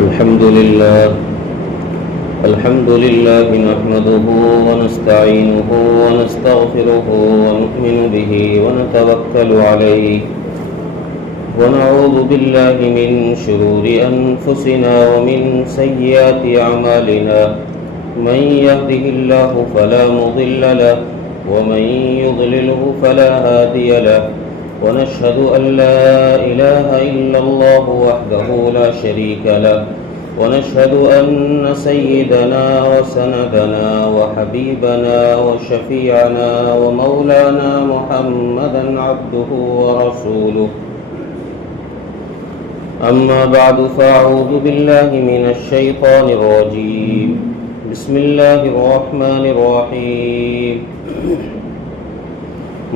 الحمد لله نحمده ونستعينه ونستغفره ونؤمن به ونتوكل عليه ونعوذ بالله من شرور أنفسنا ومن سيئات أعمالنا من يهده الله فلا مضل له ومن يضلله فلا هادي له ونشهد أن لا إله إلا الله وحده لا شريك له ونشهد أن سيدنا وسندنا وحبيبنا وشفيعنا ومولانا محمدا عبده ورسوله أما بعد فأعوذ بالله من الشيطان الرجيم بسم الله الرحمن الرحيم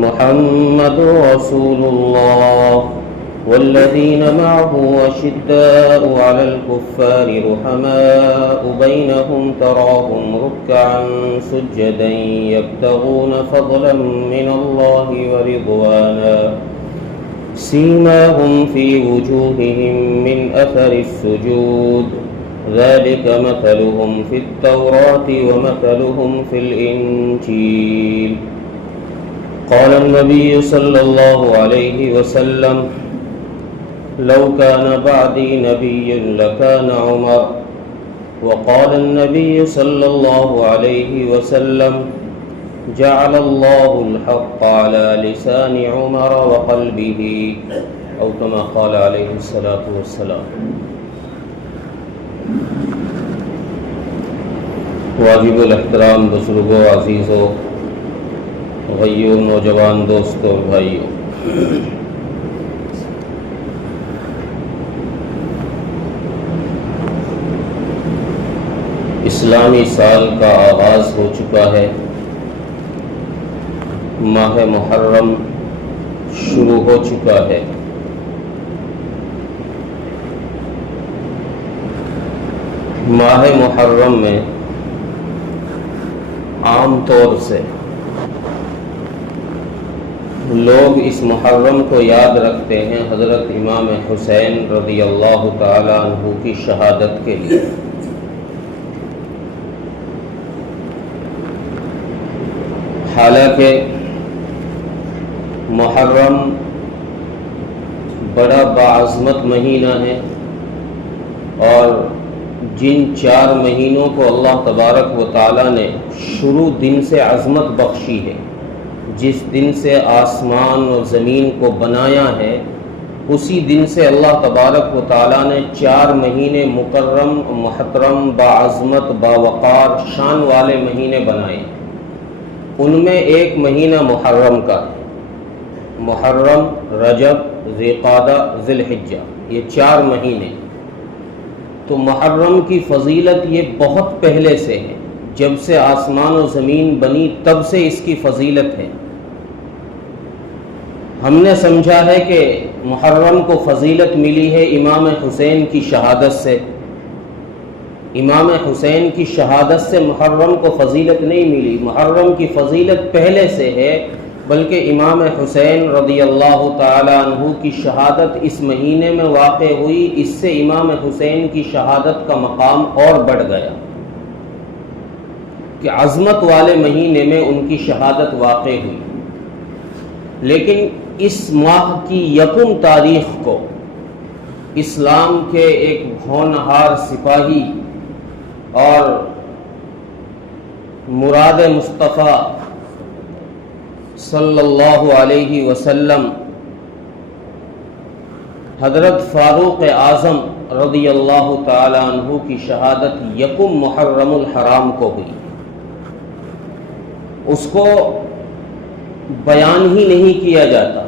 محمد رسول الله والذين معه أشداء على الكفار رحماء بينهم تراهم ركعا سجدا يبتغون فضلا من الله ورضوانا سيماهم في وجوههم من أثر السجود ذلك مثلهم في التوراة ومثلهم في الإنجيل قال النبي صلى الله عليه وسلم لو كان بعدي نبي لكان عمر وقال النبي صلى الله عليه وسلم جعل الله الحق على لسان عمر وقلبه أو كما قال عليه الصلاة والسلام. واجب الاحترام بزرگوں، عزیزوں، غیور نوجوان دوستوں، بھائیوں، اسلامی سال کا آغاز ہو چکا ہے. ماہ محرم شروع ہو چکا ہے. ماہ محرم میں عام طور سے لوگ اس محرم کو یاد رکھتے ہیں حضرت امام حسین رضی اللہ تعالی عنہ کی شہادت کے لیے. حالانکہ محرم بڑا باعظمت مہینہ ہے اور جن 4 مہینوں کو اللہ تبارک و تعالی نے شروع دن سے عظمت بخشی ہے، جس دن سے آسمان اور زمین کو بنایا ہے، اسی دن سے اللہ تبارک و تعالی نے 4 مہینے مکرم، محترم، باعظمت، باوقار، شان والے مہینے بنائے. ان میں ایک مہینہ محرم کا ہے. محرم، رجب، ذوالقعدہ، ذی الحجہ، یہ 4 مہینے. تو محرم کی فضیلت یہ بہت پہلے سے ہے، جب سے آسمان و زمین بنی تب سے اس کی فضیلت ہے. ہم نے سمجھا ہے کہ محرم کو فضیلت ملی ہے امام حسین کی شہادت سے. امام حسین کی شہادت سے محرم کو فضیلت نہیں ملی. محرم کی فضیلت پہلے سے ہے، بلکہ امام حسین رضی اللہ تعالی عنہ کی شہادت اس مہینے میں واقع ہوئی. اس سے امام حسین کی شہادت کا مقام اور بڑھ گیا کہ عظمت والے مہینے میں ان کی شہادت واقع ہوئی. لیکن اس ماہ کی 1 تاریخ کو اسلام کے ایک ہونہار سپاہی اور مراد مصطفیٰ صلی اللہ علیہ وسلم حضرت فاروق اعظم رضی اللہ تعالی عنہ کی شہادت 1 محرم الحرام کو ہوئی. اس کو بیان ہی نہیں کیا جاتا،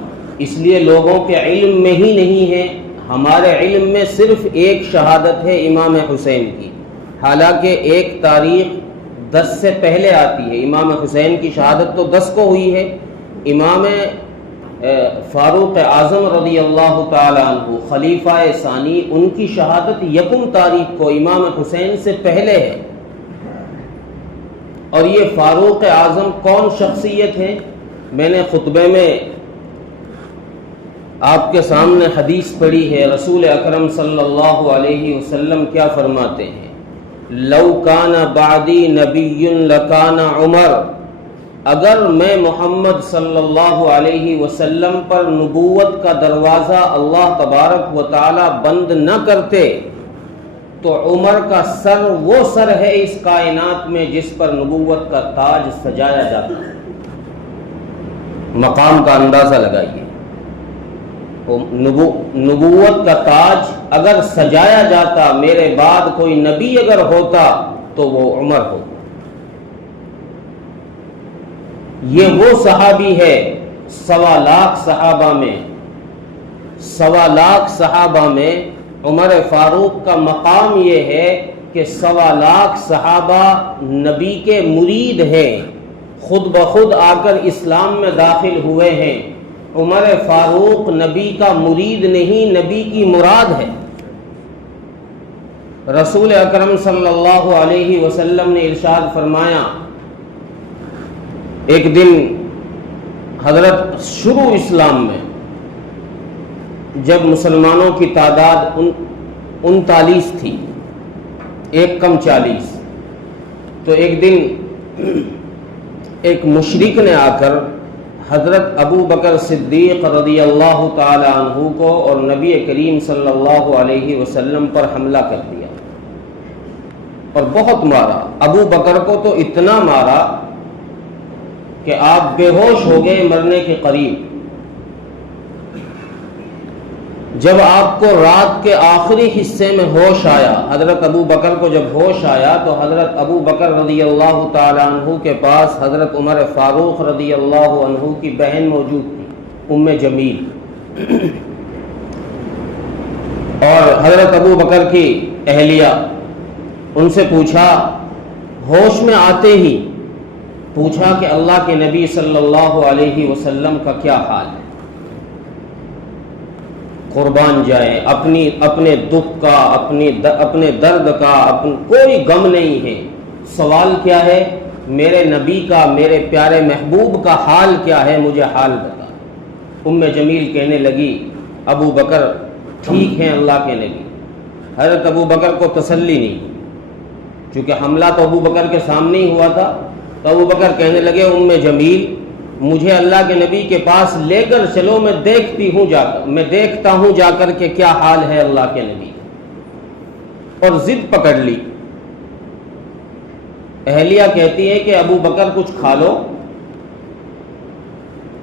اس لیے لوگوں کے علم میں ہی نہیں ہے. ہمارے علم میں صرف ایک شہادت ہے امام حسین کی، حالانکہ 1 تاریخ 10 سے پہلے آتی ہے. امام حسین کی شہادت تو 10 کو ہوئی ہے. امام فاروق اعظم رضی اللہ تعالی عنہ خلیفہ ثانی، ان کی شہادت 1 تاریخ کو امام حسین سے پہلے ہے. اور یہ فاروق اعظم کون شخصیت ہے؟ میں نے خطبے میں آپ کے سامنے حدیث پڑھی ہے، رسول اکرم صلی اللہ علیہ وسلم کیا فرماتے ہیں؟ لو کان بعدی نبی لکان عمر، اگر میں محمد صلی اللہ علیہ وسلم پر نبوت کا دروازہ اللہ تبارک و تعالی بند نہ کرتے تو عمر کا سر وہ سر ہے اس کائنات میں جس پر نبوت کا تاج سجایا جاتا ہے۔ مقام کا اندازہ لگائیے، نبوت کا تاج اگر سجایا جاتا، میرے بعد کوئی نبی اگر ہوتا تو وہ عمر ہوتا۔ یہ وہ صحابی ہے 1.25 لاکھ صحابہ میں عمر فاروق کا مقام یہ ہے کہ 1.25 لاکھ صحابہ نبی کے مرید ہیں، خود بخود آ کر اسلام میں داخل ہوئے ہیں۔ عمر فاروق نبی کا مرید نہیں، نبی کی مراد ہے۔ رسول اکرم صلی اللہ علیہ وسلم نے ارشاد فرمایا، ایک دن حضرت شروع اسلام میں جب مسلمانوں کی تعداد 39 تھی، ایک کم 40، تو ایک دن ایک مشرک نے آ کر حضرت ابو بکر صدیق رضی اللہ تعالی عنہ کو اور نبی کریم صلی اللہ علیہ وسلم پر حملہ کر دیا اور بہت مارا۔ ابو بکر کو تو اتنا مارا کہ آپ بے ہوش ہو گئے، مرنے کے قریب۔ جب آپ کو رات کے آخری حصے میں ہوش آیا، حضرت ابو بکر کو جب ہوش آیا تو حضرت ابو بکر رضی اللہ تعالی عنہ کے پاس حضرت عمر فاروق رضی اللہ عنہ کی بہن موجود تھی، ام جمیل، اور حضرت ابو بکر کی اہلیہ۔ ان سے پوچھا، ہوش میں آتے ہی پوچھا کہ اللہ کے نبی صلی اللہ علیہ وسلم کا کیا حال ہے؟ قربان جائے، اپنے دکھ کا، اپنے درد کا کوئی غم نہیں ہے۔ سوال کیا ہے؟ میرے نبی کا، میرے پیارے محبوب کا حال کیا ہے، مجھے حال بتا۔ ام جمیل کہنے لگی، ابو بکر ٹھیک ہیں اللہ کے نبی۔ حضرت ابو بکر کو تسلی نہیں، چونکہ حملہ تو ابو بکر کے سامنے ہی ہوا تھا، تو ابو بکر کہنے لگے، ام جمیل مجھے اللہ کے نبی کے پاس لے کر چلو، میں دیکھتا ہوں جا کر کہ کیا حال ہے اللہ کے نبی۔ اور ضد پکڑ لی۔ اہلیہ کہتی ہے کہ ابو بکر کچھ کھا لو۔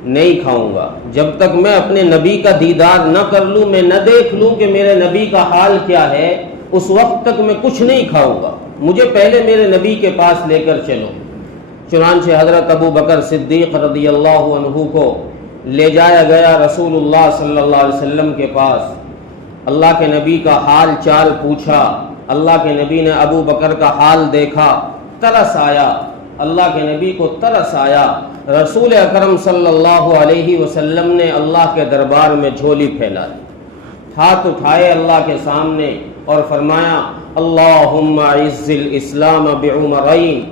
نہیں کھاؤں گا، جب تک میں اپنے نبی کا دیدار نہ کر لوں، میں نہ دیکھ لوں کہ میرے نبی کا حال کیا ہے، اس وقت تک میں کچھ نہیں کھاؤں گا، مجھے پہلے میرے نبی کے پاس لے کر چلو۔ چنانچہ حضرت ابو بکر صدیق رضی اللہ عنہ کو لے جایا گیا رسول اللہ صلی اللہ علیہ وسلم کے پاس۔ اللہ کے نبی کا حال چال پوچھا، اللہ کے نبی نے ابو بکر کا حال دیکھا، ترس آیا، اللہ کے نبی کو ترس آیا۔ رسول اکرم صلی اللہ علیہ وسلم نے اللہ کے دربار میں جھولی پھیلا دی، ہاتھ اٹھائے اللہ کے سامنے اور فرمایا، اللہم اعز الاسلام بعمرین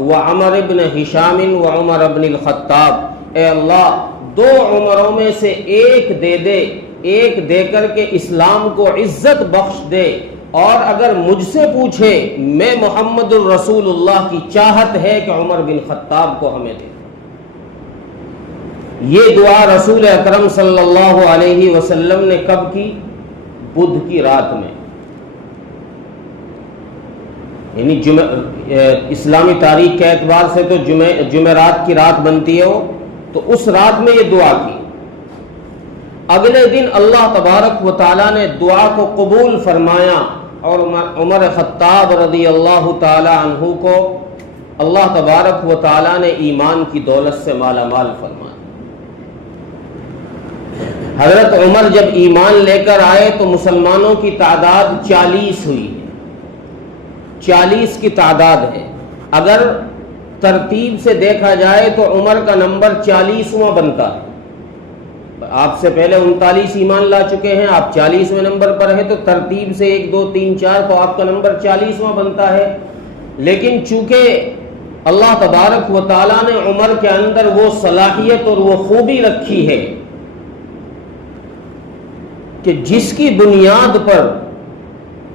وعمر ابن ہشام وعمر ابن الخطاب۔ اے اللہ، 2 عمروں میں سے ایک دے کر کے اسلام کو عزت بخش دے، اور اگر مجھ سے پوچھے، میں محمد الرسول اللہ کی چاہت ہے کہ عمر بن خطاب کو ہمیں دے۔ یہ دعا رسول اکرم صلی اللہ علیہ وسلم نے کب کی؟ بدھ کی رات میں، یعنی اسلامی تاریخ کے اعتبار سے تو جمعرات کی رات بنتی ہے وہ، تو اس رات میں یہ دعا کی۔ اگلے دن اللہ تبارک و تعالیٰ نے دعا کو قبول فرمایا اور عمر خطاب رضی اللہ تعالی عنہ کو اللہ تبارک و تعالیٰ نے ایمان کی دولت سے مالا مال فرمایا۔ حضرت عمر جب ایمان لے کر آئے تو مسلمانوں کی تعداد 40 ہوئی ہے، 40 کی تعداد ہے۔ اگر ترتیب سے دیکھا جائے تو عمر کا نمبر 40واں بنتا ہے۔ آپ سے پہلے 39 ایمان لا چکے ہیں، آپ 40ویں نمبر پر ہیں، تو ترتیب سے 1 2 3 4 تو آپ کا نمبر 40واں بنتا ہے۔ لیکن چونکہ اللہ تبارک و تعالیٰ نے عمر کے اندر وہ صلاحیت اور وہ خوبی رکھی ہے کہ جس کی بنیاد پر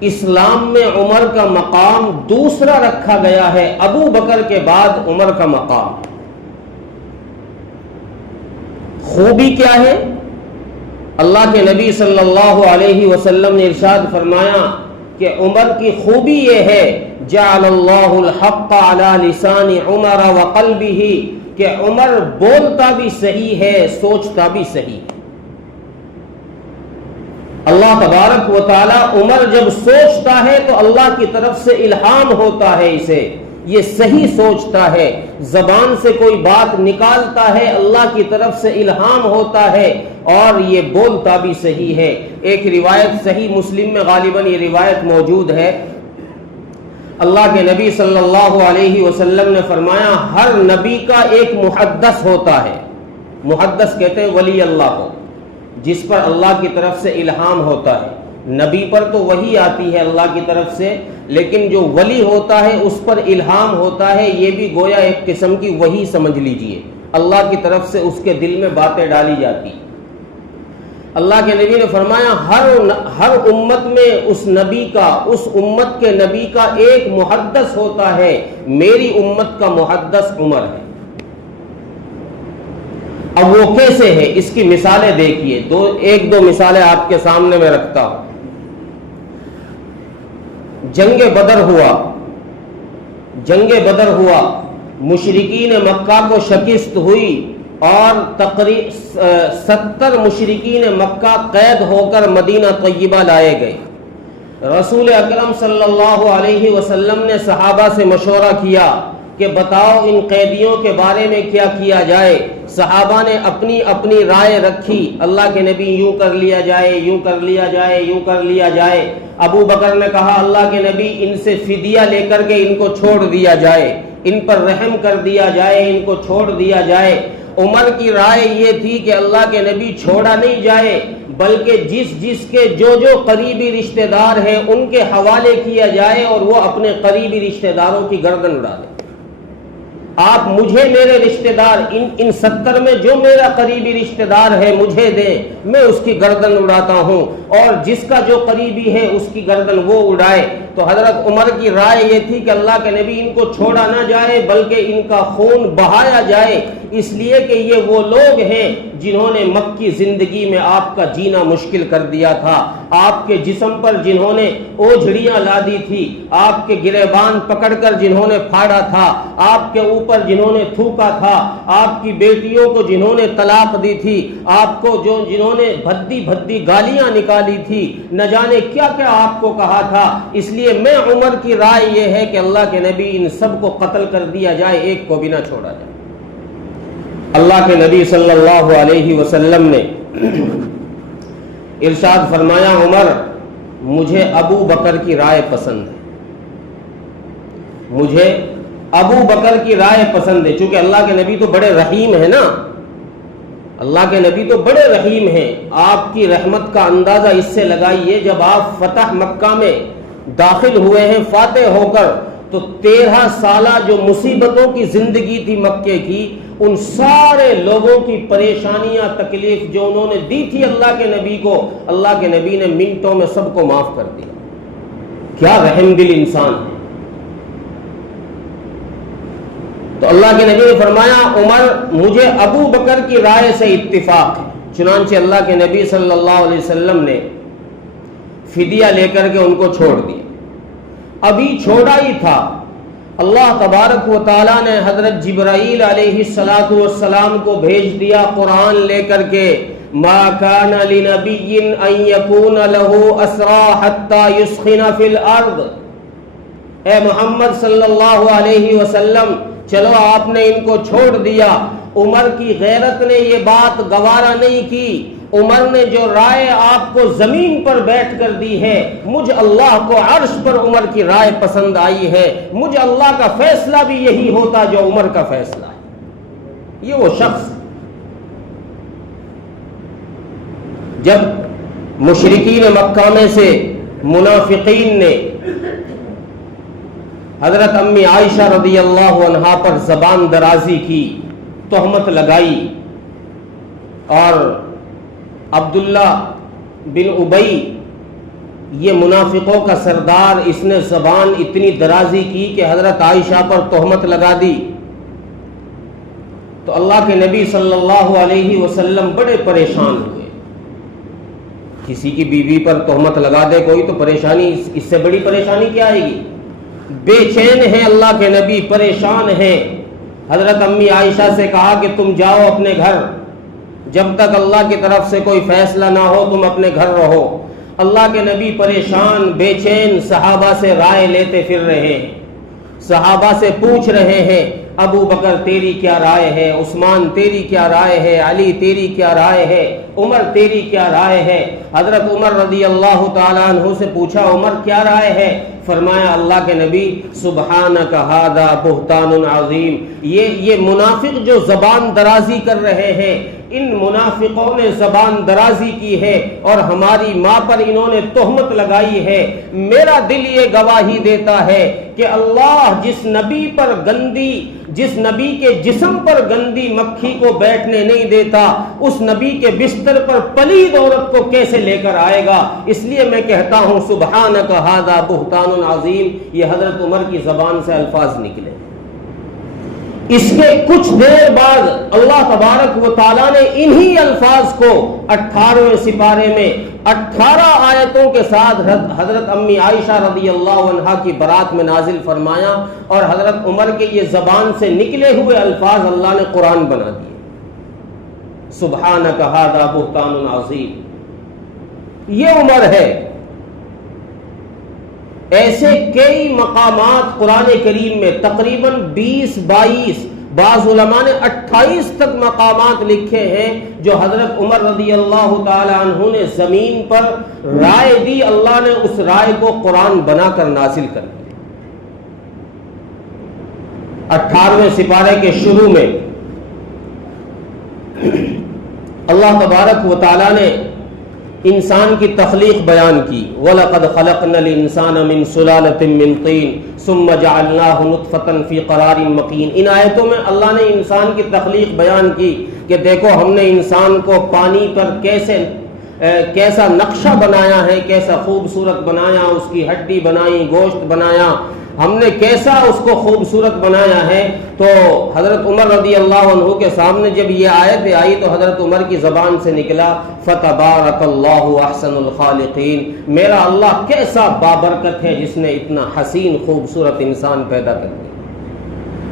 اسلام میں عمر کا مقام دوسرا رکھا گیا ہے، ابو بکر کے بعد عمر کا مقام۔ خوبی کیا ہے؟ اللہ کے نبی صلی اللہ علیہ وسلم نے ارشاد فرمایا کہ عمر کی خوبی یہ ہے، جعل اللہ الحق علی لسان عمر وقلبہ، کہ عمر بولتا بھی صحیح ہے، سوچتا بھی صحیح ہے۔ اللہ تبارک و تعالی عمر جب سوچتا ہے تو اللہ کی طرف سے الہام ہوتا ہے، اسے یہ صحیح سوچتا ہے، زبان سے کوئی بات نکالتا ہے اللہ کی طرف سے الہام ہوتا ہے، اور یہ بولتا بھی صحیح ہے۔ ایک روایت صحیح مسلم میں غالباً یہ روایت موجود ہے، اللہ کے نبی صلی اللہ علیہ وسلم نے فرمایا ہر نبی کا ایک محدث ہوتا ہے۔ محدث کہتے ہیں ولی اللہ کو، جس پر اللہ کی طرف سے الہام ہوتا ہے۔ نبی پر تو وحی آتی ہے اللہ کی طرف سے، لیکن جو ولی ہوتا ہے اس پر الہام ہوتا ہے، یہ بھی گویا ایک قسم کی وحی سمجھ لیجئے، اللہ کی طرف سے اس کے دل میں باتیں ڈالی جاتی۔ اللہ کے نبی نے فرمایا ہر امت میں اس نبی کا، اس امت کے نبی کا ایک محدث ہوتا ہے، میری امت کا محدث عمر ہے۔ اب وہ کیسے ہے، اس کی مثالیں دیکھیے، ایک دو مثالیں آپ کے سامنے میں رکھتا ہوں۔ جنگ بدر ہوا، مشرکین مکہ کو شکست ہوئی، اور تقریباً 70 مشرکین مکہ قید ہو کر مدینہ طیبہ لائے گئے۔ رسول اکرم صلی اللہ علیہ وسلم نے صحابہ سے مشورہ کیا کہ بتاؤ ان قیدیوں کے بارے میں کیا کیا جائے۔ صحابہ نے اپنی اپنی رائے رکھی، اللہ کے نبی یوں کر لیا جائے، یوں کر لیا جائے، یوں کر لیا جائے۔ ابو بکر نے کہا اللہ کے نبی ان سے فدیہ لے کر کے ان کو چھوڑ دیا جائے، ان پر رحم کر دیا جائے، ان کو چھوڑ دیا جائے۔ عمر کی رائے یہ تھی کہ اللہ کے نبی چھوڑا نہیں جائے، بلکہ جس کے جو قریبی رشتہ دار ہیں ان کے حوالے کیا جائے، اور وہ اپنے قریبی رشتہ داروں کی گردن اڑا دیں۔ آپ مجھے میرے رشتہ دار ان 70 میں جو میرا قریبی رشتہ دار ہے مجھے دیں، میں اس کی گردن اڑاتا ہوں، اور جس کا جو قریبی ہے اس کی گردن وہ اڑائے۔ تو حضرت عمر کی رائے یہ تھی کہ اللہ کے نبی ان کو چھوڑا نہ جائے، بلکہ ان کا خون بہایا جائے، اس لیے کہ یہ وہ لوگ ہیں جنہوں نے مکی زندگی میں آپ کا جینا مشکل کر دیا تھا، آپ کے جسم پر جنہوں نے اوجھڑیاں لا دی تھی، آپ کے گریبان پکڑ کر جنہوں نے پھاڑا تھا، آپ کے اوپر جنہوں نے تھوکا تھا، آپ کی بیٹیوں کو جنہوں نے طلاق دی تھی، آپ کو جنہوں نے بھدی گالیاں نکالی تھی، نہ جانے کیا کیا آپ کو کہا تھا۔ اس لیے میں عمر کی رائے یہ ہے کہ اللہ کے نبی ان سب کو قتل کر دیا جائے، ایک کو بھی نہ چھوڑا جائے۔ اللہ کے نبی صلی اللہ علیہ وسلم نے ارشاد فرمایا عمر مجھے ابو بکر کی رائے پسند ہے، مجھے ابو بکر کی رائے پسند ہے، چونکہ اللہ کے نبی تو بڑے رحیم ہیں نا، اللہ کے نبی تو بڑے رحیم ہیں۔ آپ کی رحمت کا اندازہ اس سے لگائیے، جب آپ فتح مکہ میں داخل ہوئے ہیں فاتح ہو کر، تو 13 سالہ جو مصیبتوں کی زندگی تھی مکے کی، ان سارے لوگوں کی پریشانیاں تکلیف جو انہوں نے دی تھی اللہ کے نبی کو، اللہ کے نبی نے منٹوں میں سب کو معاف کر دیا۔ کیا رحم دل انسان ہے۔ تو اللہ کے نبی نے فرمایا عمر مجھے ابو بکر کی رائے سے اتفاق ہے، چنانچہ اللہ کے نبی صلی اللہ علیہ وسلم نے فدیہ لے کر کے ان کو چھوڑ دیا۔ ابھی چھوڑا ہی تھا، اللہ تبارک و تعالیٰ نے حضرت جبرائیل علیہ السلام کو بھیج دیا قرآن لے کر کے، ما کان لنبی ان یکون لہ اسری حتی یسخن فی الارض، اے محمد صلی اللہ علیہ وسلم چلو آپ نے ان کو چھوڑ دیا۔ عمر کی غیرت نے یہ بات گوارا نہیں کی، عمر نے جو رائے آپ کو زمین پر بیٹھ کر دی ہے، مجھ اللہ کو عرش پر عمر کی رائے پسند آئی ہے، مجھ اللہ کا فیصلہ بھی یہی ہوتا جو عمر کا فیصلہ ہے۔ یہ وہ شخص جب مشرکین مکہ میں سے منافقین نے حضرت امی عائشہ رضی اللہ عنہا پر زبان درازی کی، تہمت لگائی، اور عبداللہ بن ابی یہ منافقوں کا سردار، اس نے زبان اتنی درازی کی کہ حضرت عائشہ پر تہمت لگا دی۔ تو اللہ کے نبی صلی اللہ علیہ وسلم بڑے پریشان ہوئے۔ کسی کی بیوی پر تہمت لگا دے کوئی تو پریشانی، اس سے بڑی پریشانی کیا آئے گی؟ بے چین ہیں اللہ کے نبی، پریشان ہیں۔ حضرت امی عائشہ سے کہا کہ تم جاؤ اپنے گھر، جب تک اللہ کی طرف سے کوئی فیصلہ نہ ہو تم اپنے گھر رہو۔ اللہ کے نبی پریشان بے چین صحابہ سے رائے لیتے پھر رہے ہیں، صحابہ سے پوچھ رہے ہیں ابو بکر تیری کیا رائے ہے، عثمان تیری کیا رائے ہے، علی تیری کیا رائے ہے، عمر تیری کیا رائے ہے۔ حضرت عمر رضی اللہ تعالیٰ عنہ سے پوچھا عمر کیا رائے ہے؟ فرمایا اللہ کے نبی سبحانک ھذا بہتان عظیم، یہ منافق جو زبان درازی کر رہے ہیں، ان منافقوں نے زبان درازی کی ہے اور ہماری ماں پر انہوں نے تہمت لگائی ہے۔ میرا دل یہ گواہی دیتا ہے کہ اللہ جس نبی پر گندی، جس نبی کے جسم پر گندی مکھی کو بیٹھنے نہیں دیتا، اس نبی کے بستر پر پلید عورت کو کیسے لے کر آئے گا؟ اس لیے میں کہتا ہوں سبحانک ھذا بہتان عظیم، یہ حضرت عمر کی زبان سے الفاظ نکلے۔ اس کے کچھ دیر بعد اللہ تبارک و تعالیٰ نے انہی الفاظ کو 18ویں سپارے میں 18 آیتوں کے ساتھ حضرت امی عائشہ رضی اللہ عنہا کی برات میں نازل فرمایا، اور حضرت عمر کے یہ زبان سے نکلے ہوئے الفاظ اللہ نے قرآن بنا دیے۔ سبحانک ھذا بہتان عظیم، یہ عمر ہے۔ ایسے کئی مقامات قرآن کریم میں تقریباً 20-22، بعض علماء نے 28 تک مقامات لکھے ہیں جو حضرت عمر رضی اللہ تعالی عنہ نے زمین پر رائے دی، اللہ نے اس رائے کو قرآن بنا کر نازل کر دیا۔ 18ویں سپارے کے شروع میں اللہ تبارک و تعالی نے انسان کی تخلیق بیان کی، وَلَقَدْ خَلَقْنَا الْإِنسَانَ مِنْ سُلَالَةٍ مِّن طِينٍ ثُمَّ جَعَلْنَاهُ نُطْفَةً فِي قَرَارٍ مَّكِينٍ۔ ان آیتوں میں اللہ نے انسان کی تخلیق بیان کی کہ دیکھو ہم نے انسان کو پانی پر کیسا نقشہ بنایا ہے، کیسا خوبصورت بنایا، اس کی ہڈی بنائی، گوشت بنایا، ہم نے کیسا اس کو خوبصورت بنایا ہے۔ تو حضرت عمر رضی اللہ عنہ کے سامنے جب یہ آیت آئی تو حضرت عمر کی زبان سے نکلا فَتَبَارَكَ اللَّهُ أَحْسَنُ الْخَالِقِينَ، میرا اللہ کیسا بابرکت ہے جس نے اتنا حسین خوبصورت انسان پیدا کر دیا۔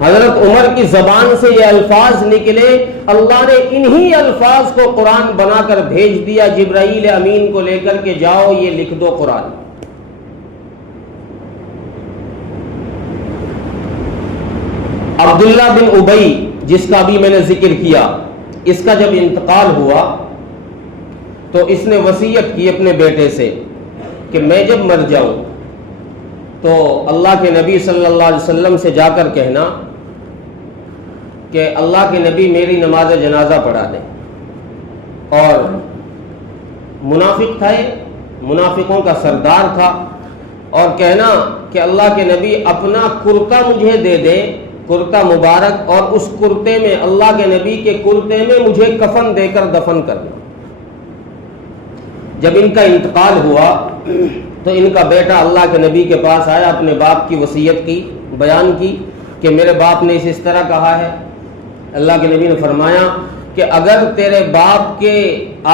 حضرت عمر کی زبان سے یہ الفاظ نکلے، اللہ نے انہی الفاظ کو قرآن بنا کر بھیج دیا جبرائیل امین کو لے کر کے جاؤ یہ لکھ دو قرآن۔ عبداللہ بن ابی جس کا بھی میں نے ذکر کیا، اس کا جب انتقال ہوا تو اس نے وصیت کی اپنے بیٹے سے کہ میں جب مر جاؤں تو اللہ کے نبی صلی اللہ علیہ وسلم سے جا کر کہنا کہ اللہ کے نبی میری نماز جنازہ پڑھا دیں۔ اور منافق تھا، منافقوں کا سردار تھا، اور کہنا کہ اللہ کے نبی اپنا کرتا مجھے دے دیں، کرتا مبارک، اور اس کرتے میں اللہ کے نبی کے کرتے میں مجھے کفن دے کر دفن کرنا۔ جب ان کا انتقال ہوا تو ان کا بیٹا اللہ کے نبی کے پاس آیا، اپنے باپ کی وصیت کی بیان کی کہ میرے باپ نے اس طرح کہا ہے۔ اللہ کے نبی نے فرمایا کہ اگر تیرے باپ کے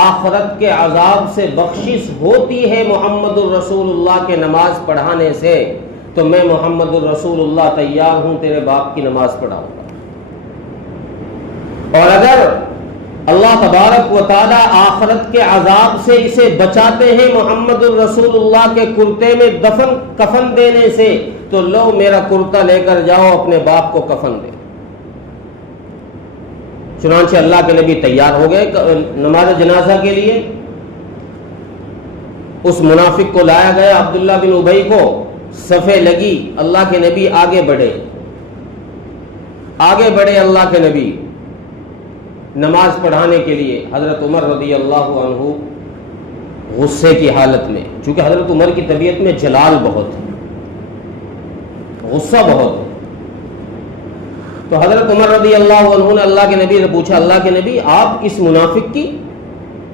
آخرت کے عذاب سے بخشش ہوتی ہے محمد الرسول اللہ کے نماز پڑھانے سے تو میں محمد الرسول اللہ تیار ہوں تیرے باپ کی نماز پڑھاؤں گا۔ اور اگر اللہ تبارک و تعالی آخرت کے عذاب سے اسے بچاتے ہیں محمد الرسول اللہ کے کرتے میں کفن دینے سے تو لو میرا کرتا لے کر جاؤ اپنے باپ کو کفن دے۔ چنانچہ اللہ کے نبی تیار ہو گئے نماز جنازہ کے لیے۔ اس منافق کو لایا گیا عبداللہ بن ابی کو، صفے لگی، اللہ کے نبی آگے بڑھے اللہ کے نبی نماز پڑھانے کے لیے۔ حضرت عمر رضی اللہ عنہ غصے کی حالت میں، چونکہ حضرت عمر کی طبیعت میں جلال بہت ہے، غصہ بہت ہے. تو حضرت عمر رضی اللہ عنہ نے اللہ کے نبی سے پوچھا, اللہ کے نبی آپ اس منافق کی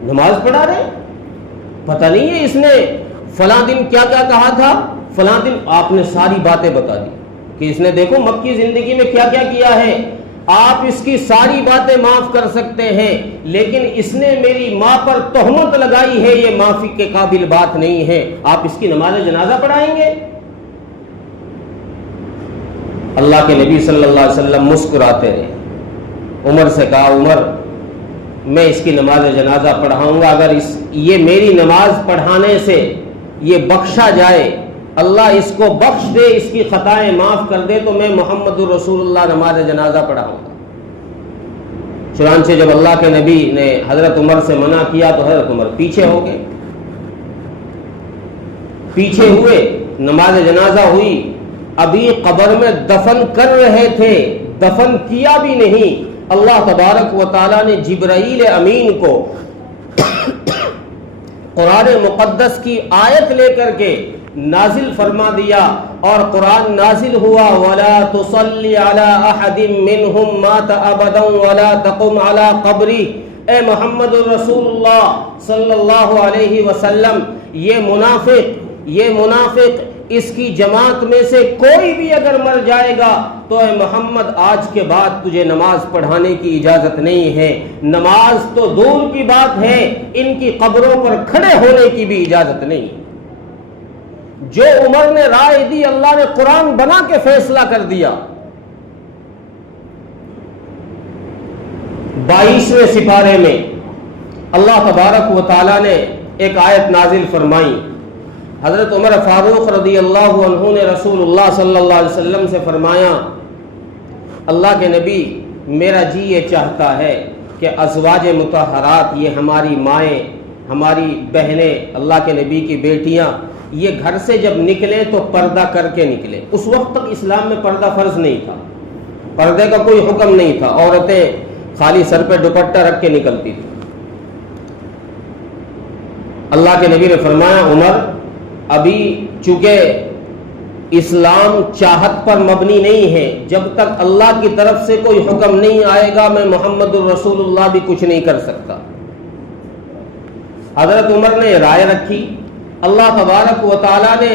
نماز پڑھا رہے ہیں؟ پتہ نہیں ہے اس نے فلاں دن کیا کیا کہا تھا, فلاں دن آپ نے ساری باتیں بتا دی کہ اس نے دیکھو مکی زندگی میں کیا کیا کیا ہے. آپ اس کی ساری باتیں معاف کر سکتے ہیں, لیکن اس نے میری ماں پر تہمت لگائی ہے, یہ معافی کے قابل بات نہیں ہے, آپ اس کی نماز جنازہ پڑھائیں گے؟ اللہ کے نبی صلی اللہ علیہ وسلم مسکراتے رہے. عمر سے کہا, عمر میں اس کی نماز جنازہ پڑھاؤں گا, اگر یہ میری نماز پڑھانے سے یہ بخشا جائے, اللہ اس کو بخش دے, اس کی خطائیں معاف کر دے, تو میں محمد الرسول اللہ نماز جنازہ پڑھاؤں گا. چنانچہ جب اللہ کے نبی نے حضرت عمر سے منع کیا تو حضرت عمر پیچھے ہو گئے, پیچھے ہوئے, نماز جنازہ ہوئی. ابھی قبر میں دفن کر رہے تھے, دفن کیا بھی نہیں, اللہ تبارک و تعالیٰ نے جبرائیل امین کو قرآن مقدس کی آیت لے کر کے نازل فرما دیا, اور قرآن نازل ہوا, وَلَا تُصَلِّ عَلَىٰ أَحَدٍ مِّنْهُمْ مَاتَ أَبَدًا وَلَا تَقُمْ عَلَىٰ قَبْرِهِ. اے محمد الرسول اللہ صلی اللہ علیہ وسلم, یہ منافق اس کی جماعت میں سے کوئی بھی اگر مر جائے گا تو اے محمد آج کے بعد تجھے نماز پڑھانے کی اجازت نہیں ہے. نماز تو دور کی بات ہے, ان کی قبروں پر کھڑے ہونے کی بھی اجازت نہیں. جو عمر نے رائے دی, اللہ نے قرآن بنا کے فیصلہ کر دیا. 22ویں سپارے میں اللہ تبارک و تعالیٰ نے ایک آیت نازل فرمائی. حضرت عمر فاروق رضی اللہ عنہ نے رسول اللہ صلی اللہ علیہ وسلم سے فرمایا, اللہ کے نبی میرا جی یہ چاہتا ہے کہ ازواج مطہرات, یہ ہماری مائیں, ہماری بہنیں, اللہ کے نبی کی بیٹیاں, یہ گھر سے جب نکلیں تو پردہ کر کے نکلیں. اس وقت تک اسلام میں پردہ فرض نہیں تھا, پردے کا کوئی حکم نہیں تھا, عورتیں خالی سر پہ دوپٹہ رکھ کے نکلتی تھی. اللہ کے نبی نے فرمایا, عمر ابھی چونکہ اسلام چاہت پر مبنی نہیں ہے, جب تک اللہ کی طرف سے کوئی حکم نہیں آئے گا میں محمد الرسول اللہ بھی کچھ نہیں کر سکتا. حضرت عمر نے رائے رکھی, اللہ تبارک و تعالیٰ نے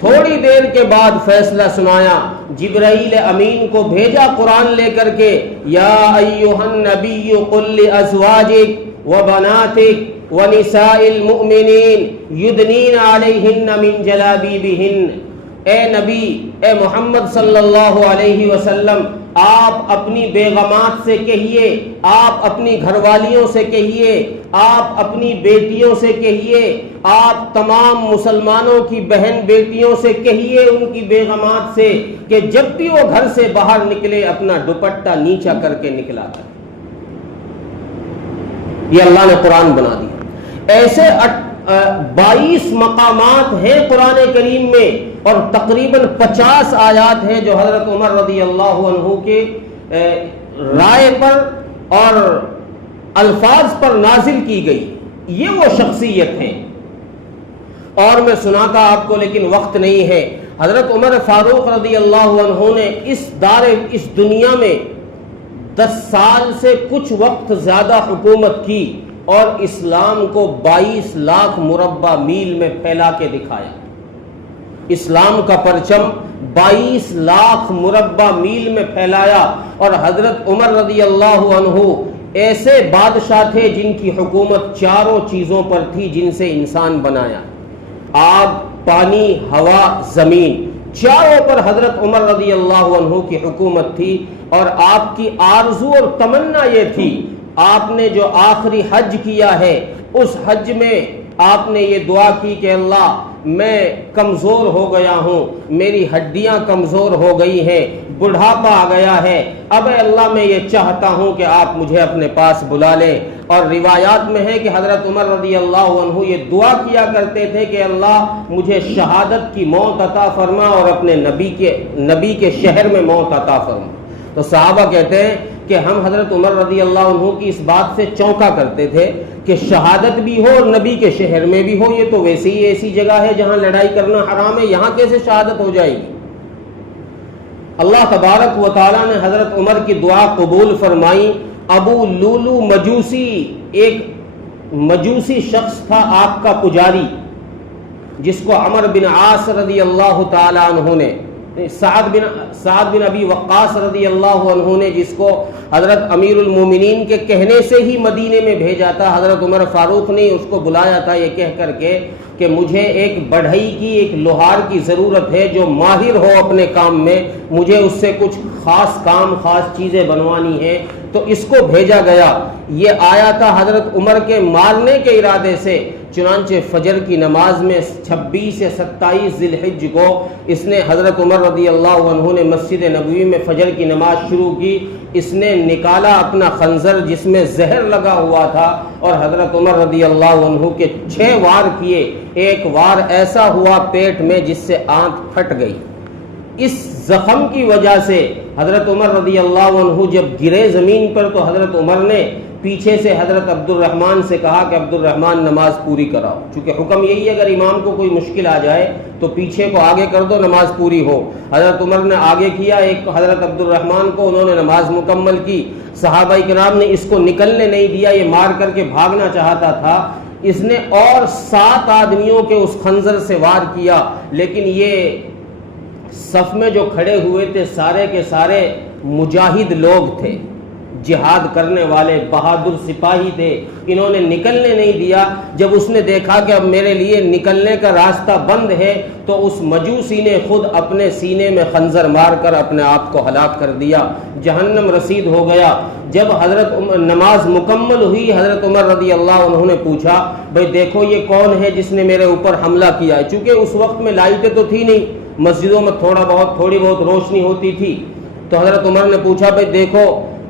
تھوڑی دیر کے بعد فیصلہ سنایا, جبرائیل امین کو بھیجا قرآن لے کر کے, یا ایھا النبی قل لازواجک وبناتک ونساء المؤمنین یدنین علیہن من جلابیبہن. اے نبی, اے محمد صلی اللہ علیہ وسلم, آپ اپنی بیگمات سے کہیے, آپ اپنی گھر والیوں سے کہیے, آپ اپنی بیٹیوں سے کہیے, آپ تمام مسلمانوں کی بہن بیٹیوں سے کہیے, ان کی بیگمات سے, کہ جب بھی وہ گھر سے باہر نکلے اپنا دوپٹہ نیچا کر کے نکلا کر. یہ اللہ نے قرآن بنا دیا. ایسے 22 مقامات ہیں قرآن کریم میں, اور تقریباً 50 آیات ہیں جو حضرت عمر رضی اللہ عنہ کے رائے پر اور الفاظ پر نازل کی گئی. یہ وہ شخصیت ہیں, اور میں سناتا آپ کو لیکن وقت نہیں ہے. حضرت عمر فاروق رضی اللہ عنہ نے اس دنیا میں 10 سال سے کچھ وقت زیادہ حکومت کی, اور اسلام کو 22 لاکھ مربع میل میں پھیلا کے دکھایا. اسلام کا پرچم 22 لاکھ مربع میل میں پھیلایا. اور حضرت عمر رضی اللہ عنہ ایسے بادشاہ تھے جن کی حکومت چاروں چیزوں پر تھی جن سے انسان بنایا, آگ, پانی, ہوا, زمین, چاروں پر حضرت عمر رضی اللہ عنہ کی حکومت تھی. اور آپ کی آرزو اور تمنا یہ تھی, آپ نے جو آخری حج کیا ہے اس حج میں آپ نے یہ دعا کی کہ اللہ میں کمزور ہو گیا ہوں, میری ہڈیاں کمزور ہو گئی ہیں, بڑھاپا آ گیا ہے, اب اے اللہ میں یہ چاہتا ہوں کہ آپ مجھے اپنے پاس بلا لیں. اور روایات میں ہے کہ حضرت عمر رضی اللہ عنہ یہ دعا کیا کرتے تھے کہ اللہ مجھے شہادت کی موت عطا فرما اور اپنے نبی کے شہر میں موت عطا فرما. تو صحابہ کہتے ہیں کہ ہم حضرت عمر رضی اللہ عنہ کی اس بات سے چونکا کرتے تھے کہ شہادت بھی ہو اور نبی کے شہر میں بھی ہو, یہ تو ویسے ہی ایسی جگہ ہے جہاں لڑائی کرنا حرام ہے, یہاں کیسے شہادت ہو جائے گی. اللہ تبارک و تعالیٰ نے حضرت عمر کی دعا قبول فرمائی. ابو لولو مجوسی، ایک مجوسی شخص تھا آپ کا پجاری، جس کو عمر بن عاص رضی اللہ تعالی عنہ نے، سعد بن ابی وقاص رضی اللہ عنہ نے، جس کو حضرت امیر المومنین کے کہنے سے ہی مدینے میں بھیجا تھا. حضرت عمر فاروق نے اس کو بلایا تھا یہ کہہ کر کے کہ مجھے ایک بڑھئی کی، ایک لوہار کی ضرورت ہے جو ماہر ہو اپنے کام میں، مجھے اس سے کچھ خاص کام، خاص چیزیں بنوانی ہیں. تو اس کو بھیجا گیا. یہ آیا تھا حضرت عمر کے مارنے کے ارادے سے. چنانچہ فجر کی نماز میں 26 یا 27 ذی الحج کو اس نے، حضرت عمر رضی اللہ عنہ نے مسجد نبوی میں فجر کی نماز شروع کی. اس نے نکالا اپنا خنجر جس میں زہر لگا ہوا تھا، اور حضرت عمر رضی اللہ عنہ کے 6 وار کیے. ایک وار ایسا ہوا پیٹ میں جس سے آنت پھٹ گئی. اس زخم کی وجہ سے حضرت عمر رضی اللہ عنہ جب گرے زمین پر تو حضرت عمر نے پیچھے سے حضرت عبد الرحمن سے کہا کہ عبد الرحمن نماز پوری کراؤ. چونکہ حکم یہی ہے اگر امام کو کوئی مشکل آ جائے تو پیچھے کو آگے کر دو، نماز پوری ہو. حضرت عمر نے آگے کیا، ایک حضرت عبد الرحمن کو انہوں نے نماز مکمل کی. صحابہ کرام نے اس کو نکلنے نہیں دیا، یہ مار کر کے بھاگنا چاہتا تھا. اس نے اور 7 آدمیوں کے اس خنجر سے وار کیا، لیکن یہ صف میں جو کھڑے ہوئے تھے سارے کے سارے مجاہد لوگ تھے، جہاد کرنے والے بہادر سپاہی تھے. انہوں نے نکلنے نہیں دیا. جب اس نے دیکھا کہ اب میرے لیے نکلنے کا راستہ بند ہے تو اس مجوسی نے خود اپنے سینے میں خنجر مار کر اپنے آپ کو ہلاک کر دیا. جہنم رسید ہو گیا. جب حضرت نماز مکمل ہوئی، حضرت عمر رضی اللہ عنہ نے پوچھا بھئی دیکھو یہ کون ہے جس نے میرے اوپر حملہ کیا ہے. چونکہ اس وقت میں لائٹیں تو تھی نہیں، مسجدوں میں تھوڑی بہت روشنی ہوتی تھی. تو حضرت عمر نے پوچھا بھئی دیکھو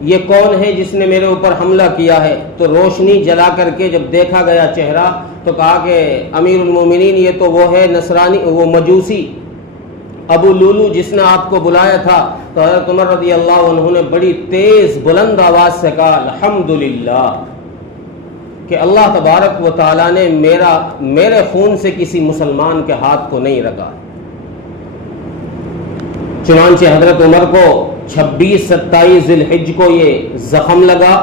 یہ کون ہے جس نے میرے اوپر حملہ کیا ہے. تو روشنی جلا کر کے جب دیکھا گیا چہرہ تو کہا کہ امیر المومنین یہ تو وہ ہے نصرانی، وہ مجوسی ابو لولو جس نے آپ کو بلایا تھا. تو حضرت عمر رضی اللہ عنہ نے بڑی تیز بلند آواز سے کہا الحمدللہ، کہ اللہ تبارک و تعالیٰ نے میرے خون سے کسی مسلمان کے ہاتھ کو نہیں رگا. چنانچہ حضرت عمر کو 26-27 ذی الحج کو یہ زخم لگا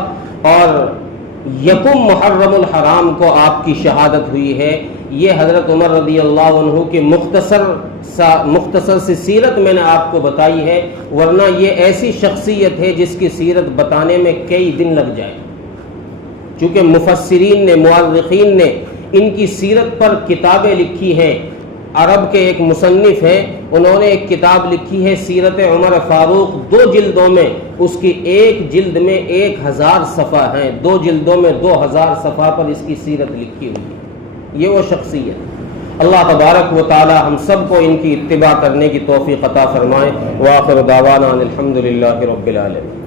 اور یکم محرم الحرام کو آپ کی شہادت ہوئی ہے. یہ حضرت عمر رضی اللہ عنہ کی مختصر سی سیرت میں نے آپ کو بتائی ہے، ورنہ یہ ایسی شخصیت ہے جس کی سیرت بتانے میں کئی دن لگ جائے. چونکہ مفسرین نے، مورخین نے ان کی سیرت پر کتابیں لکھی ہیں. عرب کے ایک مصنف ہیں، انہوں نے ایک کتاب لکھی ہے سیرت عمر فاروق، 2 جلدوں میں. اس کی ایک جلد میں 1000 صفحہ ہیں، 2 جلدوں میں 2000 صفحہ پر اس کی سیرت لکھی ہوئی ہے. یہ وہ شخصیت. اللہ تبارک و تعالی ہم سب کو ان کی اتباع کرنے کی توفیق عطا فرمائے. وآخر دعوانا الحمدللہ رب العالمین.